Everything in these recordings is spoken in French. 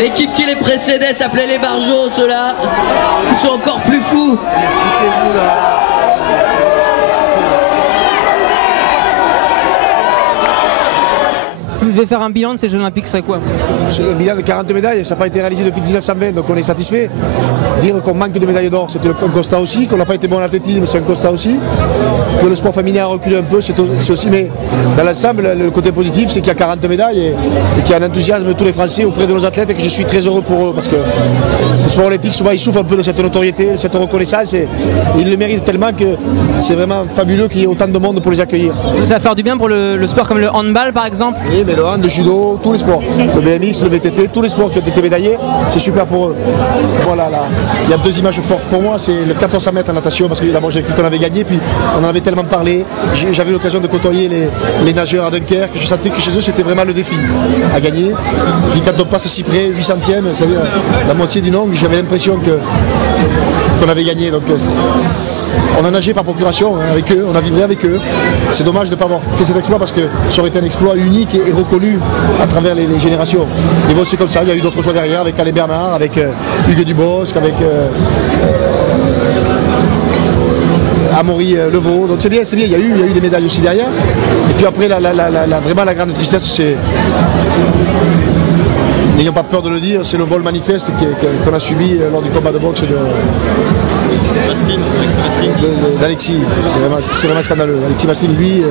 L'équipe qui les précédait s'appelait les Barjots, ceux-là. Ils sont encore plus fous. Si vous devez faire un bilan de ces Jeux Olympiques, ce serait quoi? Le bilan de 40 médailles, ça n'a pas été réalisé depuis 1920, donc on est satisfait. Dire qu'on manque de médailles d'or, c'est un constat aussi. Qu'on n'a pas été bon en athlétisme, c'est un constat aussi. Que le sport féminin a reculé un peu, c'est aussi. Mais dans l'ensemble, le côté positif, c'est qu'il y a 40 médailles et qu'il y a un enthousiasme de tous les Français auprès de nos athlètes et que je suis très heureux pour eux. Parce que le sport olympique, souvent, il souffre un peu de cette notoriété, de cette reconnaissance. Et ils le méritent tellement que c'est vraiment fabuleux qu'il y ait autant de monde pour les accueillir. Ça va faire du bien pour le sport comme le handball, par exemple? Oui, mais le hand, le judo, tous les sports. Le BMX, le VTT, tous les sports qui ont été médaillés, c'est super pour eux. Voilà, là. Il y a deux images fortes pour moi, c'est le 400 mètres en natation, parce que d'abord j'ai cru qu'on avait gagné, puis on en avait tellement parlé. J'avais l'occasion de côtoyer les nageurs à Dunkerque, je sentais que chez eux c'était vraiment le défi à gagner. Puis quand on passe si près, 800e, c'est-à-dire la moitié du nombre, j'avais l'impression qu'on avait gagné. Donc on a nagé par procuration avec eux, on a vibré avec eux. C'est dommage de ne pas avoir fait cet exploit parce que ça aurait été un exploit unique et reconnu à travers les générations. Mais bon, c'est comme ça, il y a eu d'autres choix derrière avec Alain Bernard, avec Hugues Dubosc, avec Amaury Levaux. Donc c'est bien, il y a eu des médailles aussi derrière. Et puis après, vraiment la grande tristesse, c'est... N'ayons pas peur de le dire, c'est le vol manifeste qu'on a subi lors du combat de boxe d'Alexis. C'est vraiment scandaleux. Alexis Bastine, lui,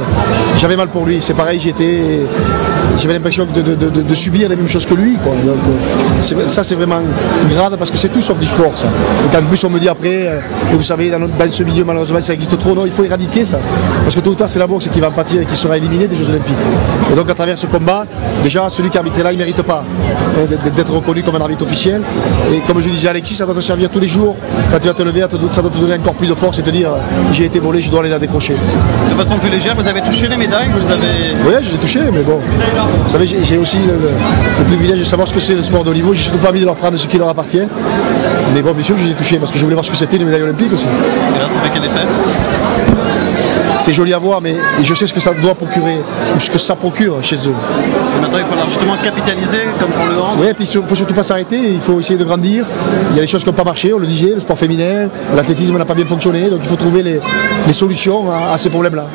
j'avais mal pour lui. C'est pareil, j'avais l'impression de subir les mêmes choses que lui, quoi. Donc, ça, c'est vraiment grave parce que c'est tout sauf du sport, ça. Et en plus, on me dit après, vous savez, dans ce milieu, malheureusement, ça existe trop. Non, il faut éradiquer ça. Parce que tôt ou tard, c'est la boxe qui va en pâtir et qui sera éliminée des Jeux Olympiques. Et donc, à travers ce combat, déjà, celui qui arbitrait là, il ne mérite pas d'être reconnu comme un arbitre officiel. Et comme je disais à Alexis, ça doit te servir tous les jours. Quand tu vas te lever, ça doit te donner encore plus de force et te dire j'ai été volé, je dois aller la décrocher. De façon plus légère, vous avez touché les médailles, vous les avez... Oui, je les ai touchées, mais bon. Vous savez, j'ai aussi le privilège de savoir ce que c'est le sport de haut niveau. J'ai surtout pas envie de leur prendre ce qui leur appartient. Mais bon, bien sûr que je les ai touchées parce que je voulais voir ce que c'était les médailles olympiques aussi. Et là, ça fait quel effet? C'est joli à voir, mais je sais ce que ça doit procurer, ou ce que ça procure chez eux. Et maintenant, il faut justement capitaliser, comme pour le hand. Oui, et puis il ne faut surtout pas s'arrêter, il faut essayer de grandir. Il y a des choses qui n'ont pas marché, on le disait, le sport féminin, l'athlétisme n'a pas bien fonctionné, donc il faut trouver les solutions à ces problèmes-là.